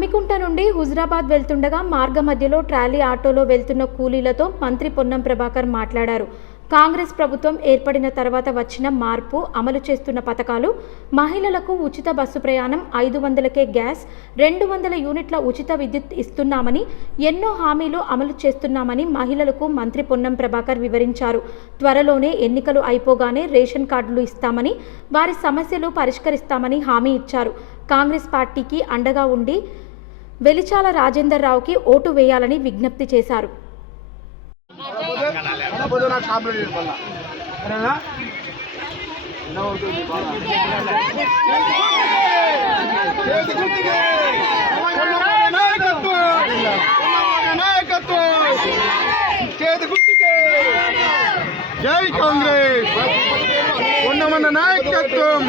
జమ్మికుంట నుండి హుజరాబాద్ వెళ్తుండగా మార్గ మధ్యలో ట్రాలీ ఆటోలో వెళ్తున్న కూలీలతో మంత్రి పొన్నం ప్రభాకర్ మాట్లాడారు. కాంగ్రెస్ ప్రభుత్వం ఏర్పడిన తర్వాత వచ్చిన మార్పు, అమలు చేస్తున్న పథకాలు, మహిళలకు ఉచిత బస్సు ప్రయాణం, 500కే గ్యాస్, 200 యూనిట్ల ఉచిత విద్యుత్ ఇస్తున్నామని, ఎన్నో హామీలు అమలు చేస్తున్నామని మహిళలకు మంత్రి పొన్నం ప్రభాకర్ వివరించారు. త్వరలోనే ఎన్నికలు అయిపోగానే రేషన్ కార్డులు ఇస్తామని, వారి సమస్యలు పరిష్కరిస్తామని హామీ ఇచ్చారు. కాంగ్రెస్ పార్టీకి అండగా ఉండి వెలిచాల రాజేందర్ రావుకి ఓటు వేయాలని విజ్ఞప్తి చేశారు. జై కాంగ్రెస్, పొన్నమన్న నాయకత్వం.